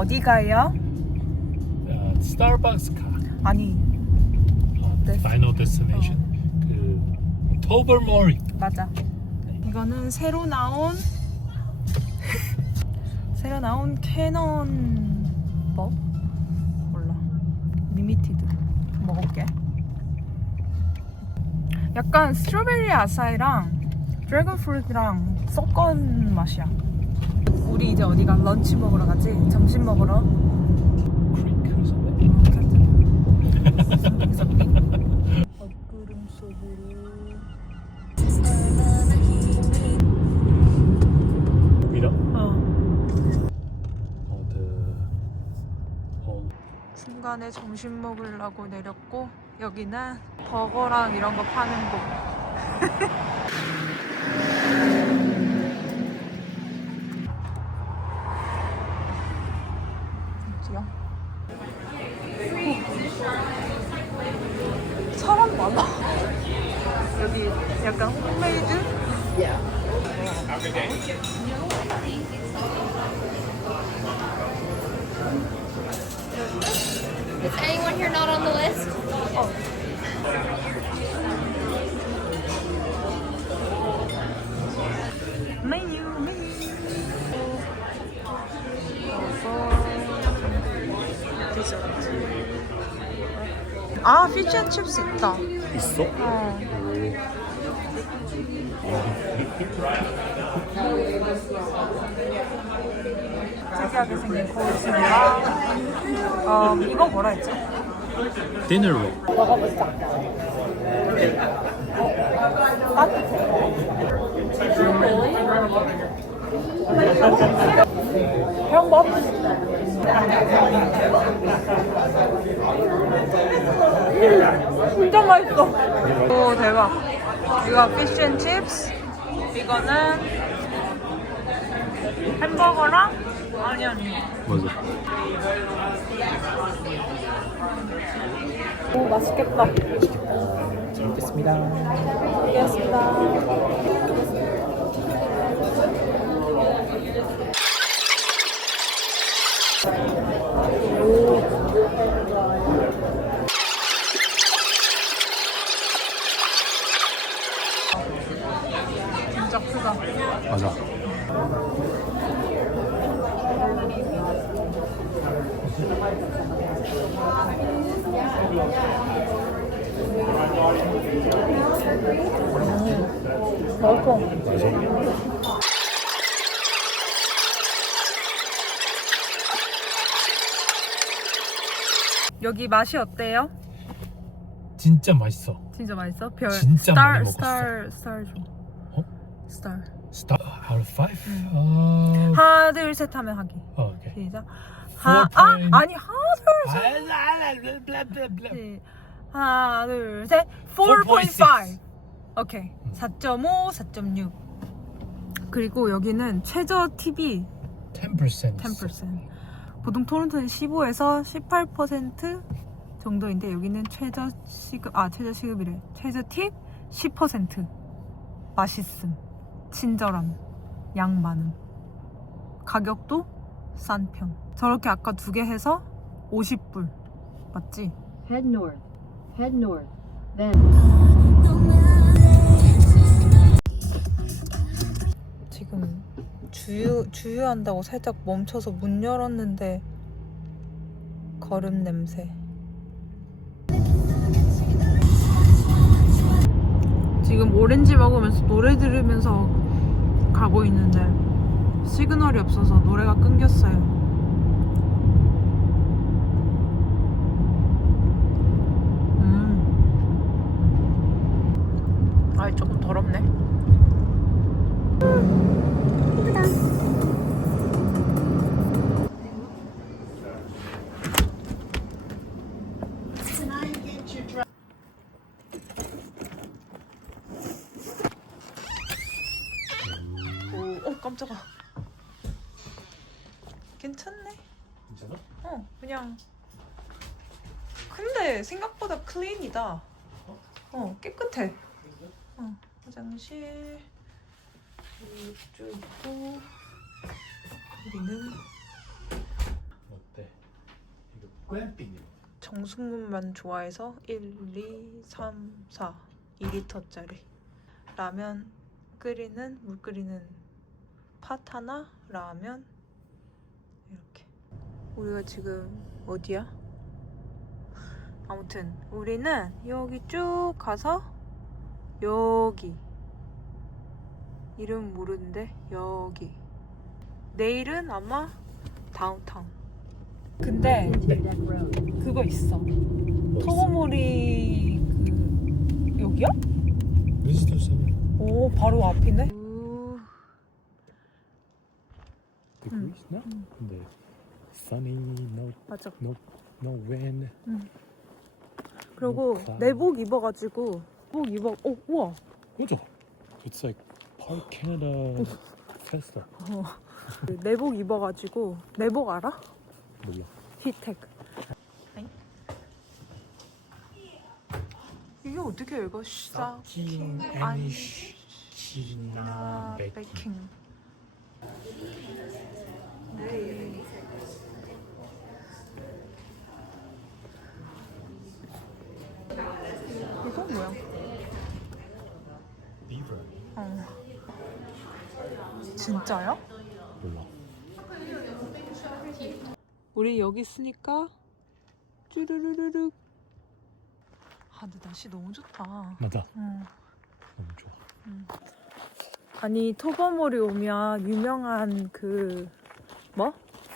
어디 가요? 스타벅스 카. 아니 네. Final Destination. 그 토벌모리. 맞아. 이거는 새로 나온 캐논 뭐? 몰라. 리미티드. 먹을게. 약간 스트로베리 아사이랑 드래곤 프루트랑 섞은 맛이야. 우리 이제 어디가? 런치 먹으러 가지? 점심 먹으러? 크리크 선배. 얼구름 속으로 중간에 점심 먹으려고 내렸고 여기는 버거랑 이런 거 파는 곳. 어디야? 사람 많아. 여기 약간 홈메이드? Is anyone here not on the list? 메뉴. 아, 피쉬앤칩스 있다. 있어? 특이하게 생긴 코스랑 이거 뭐라 했지? 디너로. 먹어보자. 따뜻해. 한번. 진짜 맛있어. 오, 대박. 이거 피쉬앤칩스. 이거는 햄버거랑 아니언니. 맞아. 오, 맛있겠다. 잘 먹겠습니다. 알겠습니다. 진짜 크다. 맞아. 맛있어. 여기 맛이 어때요? 진짜 맛있어. 진짜 맛있어? 별 진짜 스타 많이 스타 줘. 어? 스타. Star out of 5? 하나 둘 셋 하면 하기. 오케이. 시작. point. 아니 하나 둘 셋. 하나 둘 셋. 4.5. 오케이. 4.5, 4.6. 그리고 여기는 최저 팁이 10%. 10%. 보통 토론토는 15에서 18% 정도인데 여기는 최저 시급이래. 최저 팁 10%. 맛있음, 친절함, 양 많음. 가격도 싼 편. 저렇게 아까 2개 해서 50불. 맞지? Head north. Head north. Then. 지금 주유한다고 살짝 멈춰서 문 열었는데 거름 냄새. 지금 오렌지 먹으면서 노래 들으면서 가고 있는데 시그널이 없어서 노래가 끊겼어요. 아, 조금 더럽네. 깜짝아. 괜찮네. 괜찮아? 그냥. 근데 생각보다 클린이다. 깨끗해. 화장실 이쪽 있고 여기는 glamping. 정수물만 좋아해서 1, 2, 3, 4 2리터짜리 라면 끓이는 물 끓이는 팥 하나 라면 이렇게. 우리가 지금 어디야? 아무튼 우리는 여기 쭉 가서 여기 이름 모르는데 여기 내일은 아마 다운타운. 근데 Into Deck Road. 그거 있어. 토모모리 그 여기야? Visitor center. 오 바로 앞이네. Degrees? No. The sunny, no, 맞아. no wind. 그리고 cloud. 내복 입어가지고 내복 입어. 오 우와. 그죠? It's like Park Canada Festa. 내복 입어가지고 내복 알아? 몰라. 히텍. 이게 어떻게 읽어? Fucking Anish China 베이킹. 이건 뭐야? Beaver. 어. 진짜요? 몰라. 우리 여기 있으니까 쭈르르르륵. 아 근데 날씨 너무 좋다. 맞아. 응. 너무 좋아. 아니 토버모리 오면 유명한 그 뭐?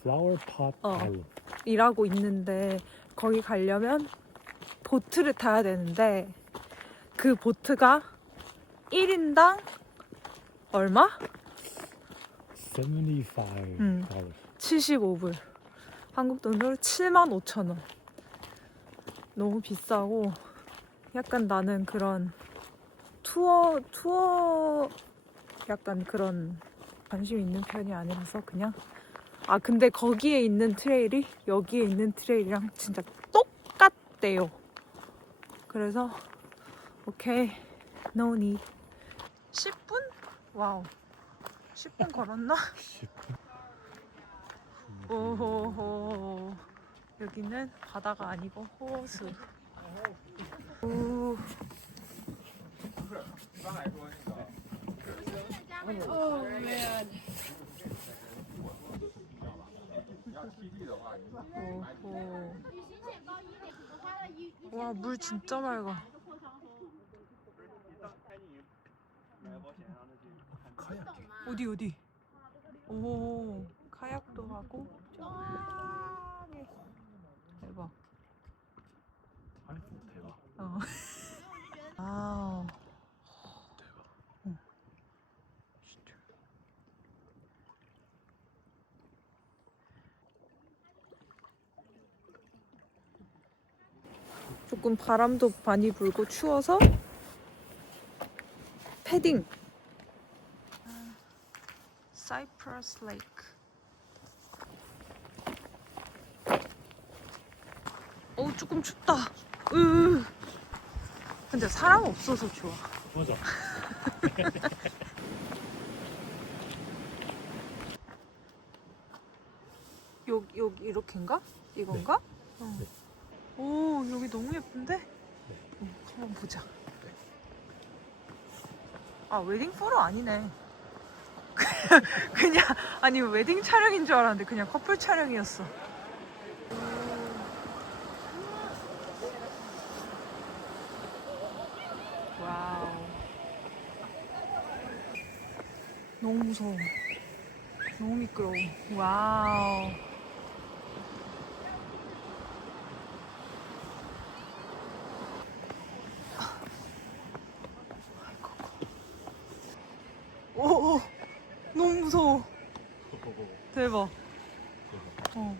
Flower Pot 어. Island. 이라고 있는데 거기 가려면 보트를 타야 되는데 그 보트가 1인당 얼마? 75 응. dollars. 75불. 한국 돈으로 75,000원. 너무 비싸고 약간 나는 그런 투어 약간 그런 관심 있는 편이 아니라서 그냥 근데 거기에 있는 트레일이 여기에 있는 트레일이랑 진짜 똑같대요. 그래서 오케이 no need. 10분? 와우 10분 걸었나? 10분. 오호호. 여기는 바다가 아니고 호수. 오. 오호. 와, 물 진짜 맑아. 카야킹. 어디? 오, 카약도 하고. 저기. 대박. 아이고 대박. 어. 아우. 대박. 응. 진짜. 조금 바람도 많이 불고 추워서 패딩. 사이프러스 레이크. 조금 춥다. 근데 사람 없어서 좋아. 맞아. 여기 이렇게인가? 이건가? 어. 네. 오 여기 너무 예쁜데? 한번 보자. 웨딩 포로 아니네. 그냥 아니 웨딩 촬영인 줄 알았는데 그냥 커플 촬영이었어. 와우. 너무 무서워. 너무 미끄러워. 와우. 오, 너무 무서워. 대박. 어.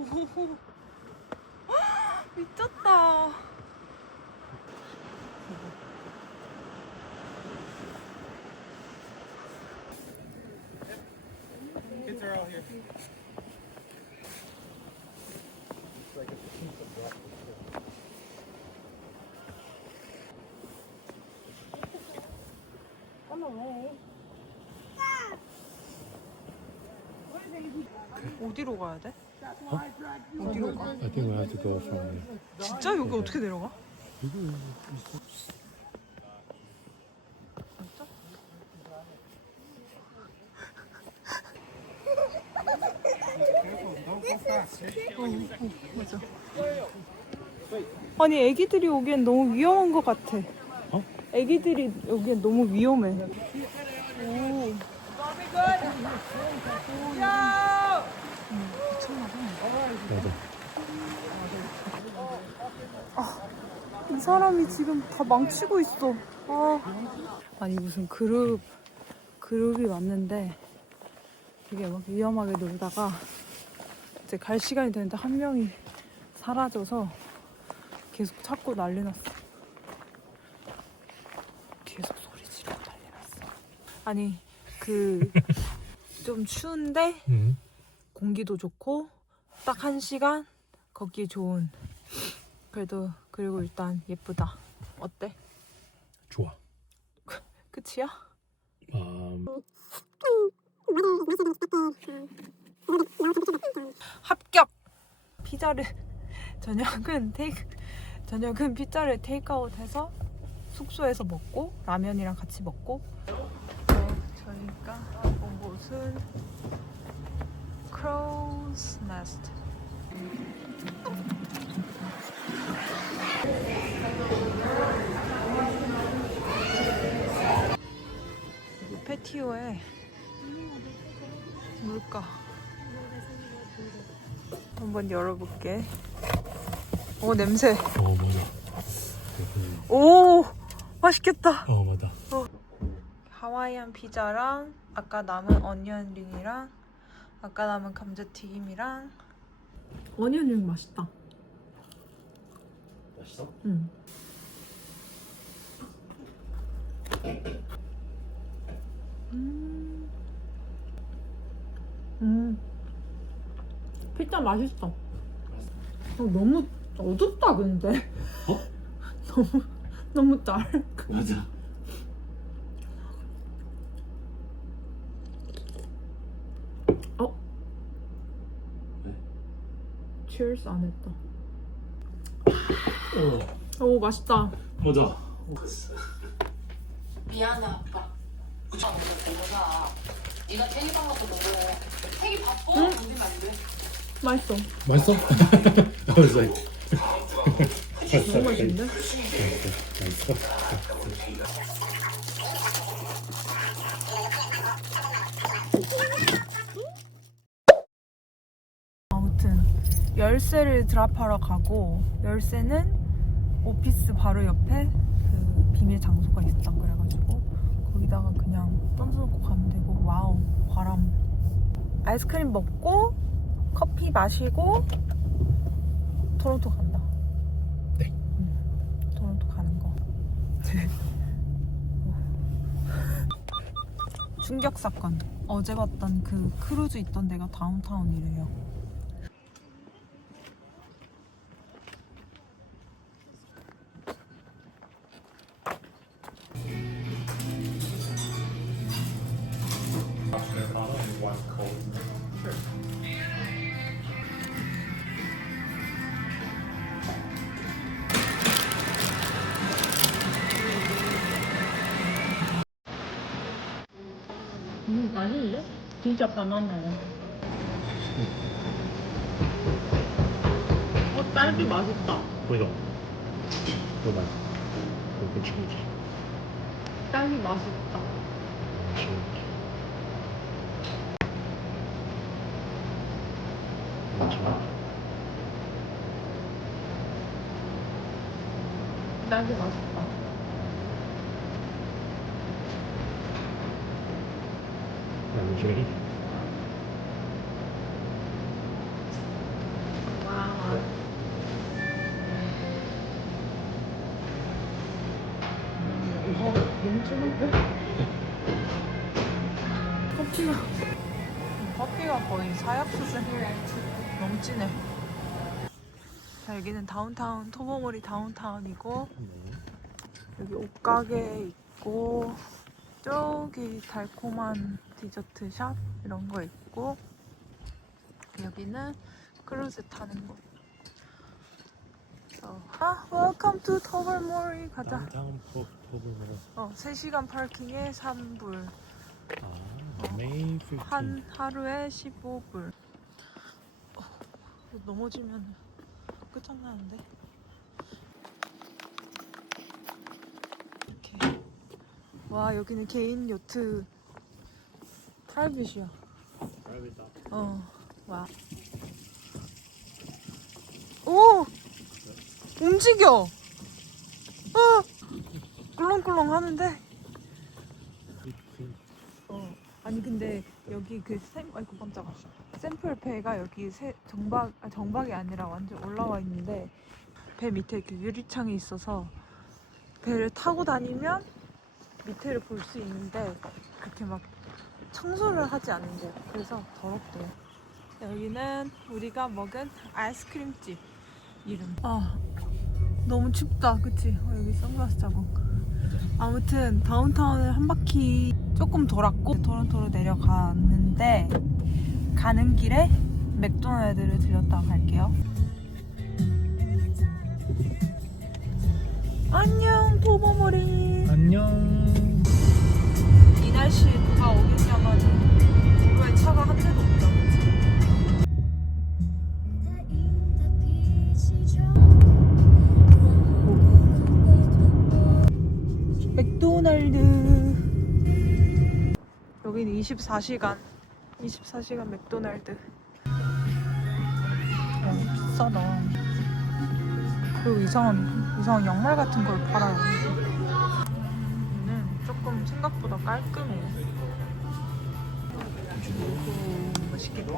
오, 미쳤다. Kids are out here. On the way. 어디로 가야 돼? 어디로 가? I think we have to go from here. 진짜 여기 어떻게 내려가? 이거 있어. 진짜? 맞아. 아니 애기들이 오기엔 너무 위험한 것 같아. 어? 애기들이 오기엔 너무 위험해. 오. 맞아. 이 사람이 지금 다 망치고 있어. 아니 무슨 그룹이 왔는데 되게 막 위험하게 놀다가 이제 갈 시간이 되는데 한 명이 사라져서 계속 찾고 난리 났어. 계속 소리 지르고 난리 났어. 아니 좀 추운데 응. 공기도 좋고 딱 1시간 걷기 좋은. 그리고 일단 예쁘다. 어때? 좋아. 끝이야? 합격! 피자를 저녁은 피자를 테이크아웃해서 숙소에서 먹고 라면이랑 같이 먹고. 저희가 온 곳은 크로우스 네스트. 여기 패티오에 물가 한번 열어볼게. 오 냄새. 맞아. 오 맛있겠다. 맞아. 하와이안 피자랑 아까 남은 어니언 링이랑 아까 남은 감자튀김이랑. 어니언 링 맛있다. 맛있어? 응. 피자 맛있어. 너무 어둡다 근데. 어? 너무 짤. 맞아. 왜? Cheers 안 했다. 오 맛있다. 맞아. 미안해 아빠. 내가 네가 태기밥 먹고 먹어. 태기 바빠. 건드리면 안 돼. 맛있어. 맛있어? I was like. 너무 맛있는데? 맛있어. 아무튼 열쇠를 드랍하러 가고, 열쇠는 오피스 바로 옆에 그 비밀 장소가 있다 그래가지고 거기다가 그냥 던져놓고 가면 되고. 와우 바람. 아이스크림 먹고 커피 마시고 토론토 간다. 네. 토론토 가는 거. 충격 사건. 어제 봤던 그 크루즈 있던 데가 다운타운이래요. 맛있는데? 진짜 바나나야. 딸기 맛있다. 보이죠? 이거 맛있어. 이거 괜찮지? 딸기 맛있다. 딸기 맛있다. 나중에 와. 너무 진한데? 커피가 거의 사약 수준. 너무 진해. 자, 여기는 다운타운, 토모모리 다운타운이고, 여기 옷가게 있고, 저기 달콤한 디저트 샵 이런 거 있고, 여기는 크루즈 타는 곳. Welcome to Tobermory. 가자. Downtown Portobello. 3시간 파킹에 3불. May 15. 한 하루에 15불. 넘어지면 끝장나는데. 이렇게. 와, 여기는 개인 요트 프라이빗이야. 와. 오! 움직여! 꿀렁꿀렁 하는데? 아니, 근데 여기 아이고, 깜짝아. 샘플 배가 여기 정박이 아니라 완전 올라와 있는데, 배 밑에 이렇게 유리창이 있어서 배를 타고 다니면 밑에를 볼 수 있는데, 그렇게 막 청소를 하지 않는데요. 그래서 더럽대요. 여기는 우리가 먹은 아이스크림집 이름. 너무 춥다, 그치? 여기 선글라스 자국. 아무튼 다운타운을 한 바퀴 조금 돌았고 토론토로 내려갔는데, 가는 길에 맥도날드를 들렸다 갈게요. 안녕, 토버머리. 안녕. 이 날씨에 누가 오겠냐마는 도로에 차가 한 대도 없다, 그치? 맥도날드. 여기는 24시간 맥도날드. 비싸다. 그리고 이상한 양말 같은 걸 팔아요. 여기는 조금 생각보다 깔끔해요. 맛있겠다.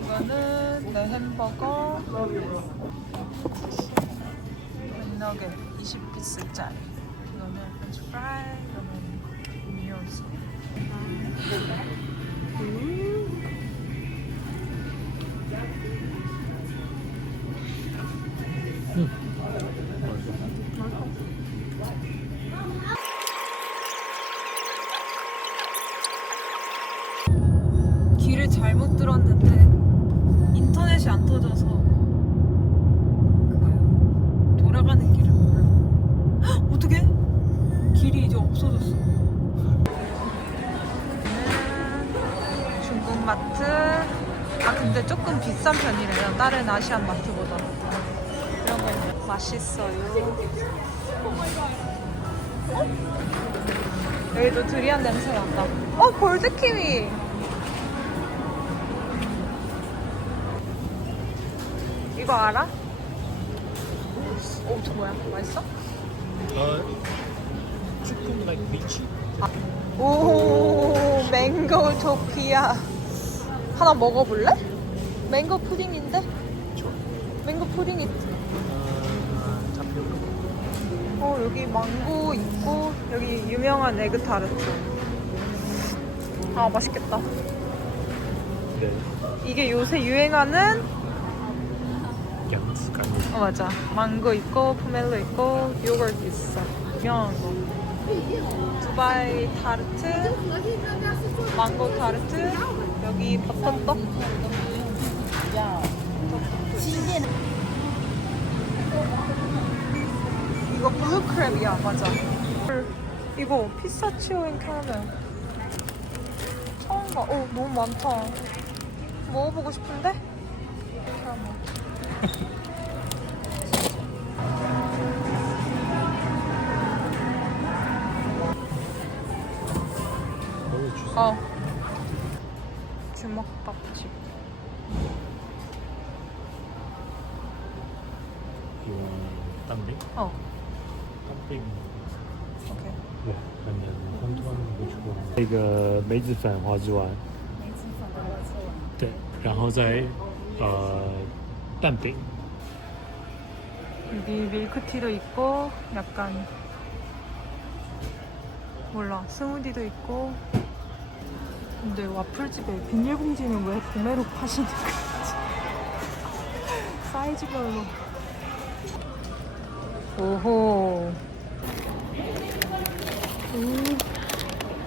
이거는 내 햄버거 맥너겟 20피스짜리. 이거는 프렌치 프라이, 이거는 음료수. 길을 잘못 들었는데 인터넷이 안 터져서 돌아가는 길을 몰라. 헉, 어떡해? 길이 이제 없어졌어. 중국 마트. 근데 조금 비싼 편이래요, 다른 아시안 마트보다. 이런 거 맛있어요. 여기도 두리안 냄새 난다. 골드키위. 이거 알아? 저 뭐야? 맛있어? Chicken like lychee. 오, 맹고 토피아. 하나 먹어볼래? 맹고 푸딩인데? 맹고 푸딩 있지? 여기 망고 있고, 여기 유명한 에그타르트. 맛있겠다. 네. 이게 요새 유행하는, 양치가. 맞아. 망고 있고, 포멜로 있고, 요거트 있어. 유명한 거. 두바이 타르트, 망고 타르트, 여기 버터떡. 이거 블루크랩이야, 맞아. 이거 피스타치오 인 캐러멜. 처음 봐. 너무 많다. 먹어보고 싶은데? 주먹밥집. 이거 땀빙? 땀빙. 오케이. 对，很很多没吃过。那个梅子粉花枝丸。对，然后再蛋饼。 여기 밀크티도 있고, 약간 몰라, 스무디도 있고. 근데 와플집에 비닐봉지는 왜 구매로 파시는 거지? 사이즈별로. 오호.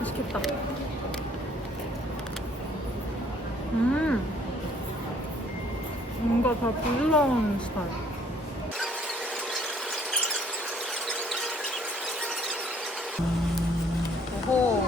맛있겠다. 뭔가 다 부드러운 스타일. 오호.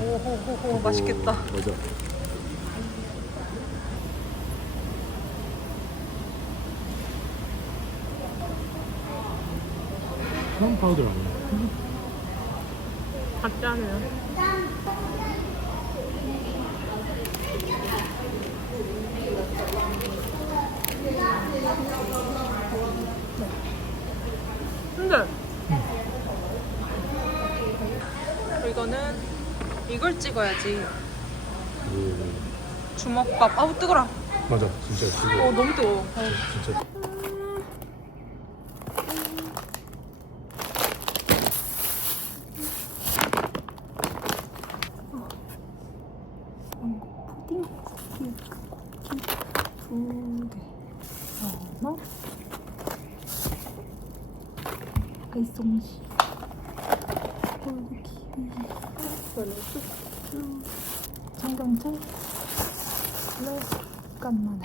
오호호호 맛있겠다. 맞아. 크럼 파우더 아니야? 가짜네요. 근데 이거는 이걸 찍어야지. 주먹밥. 아우 뜨거라. 맞아, 진짜 어 너무 뜨거워. 진짜. 푸딩 스틱 쿠키 2개. 하나. 아이송시. 콜드키위. 샐러드. 청경채. 플러스 깐마늘.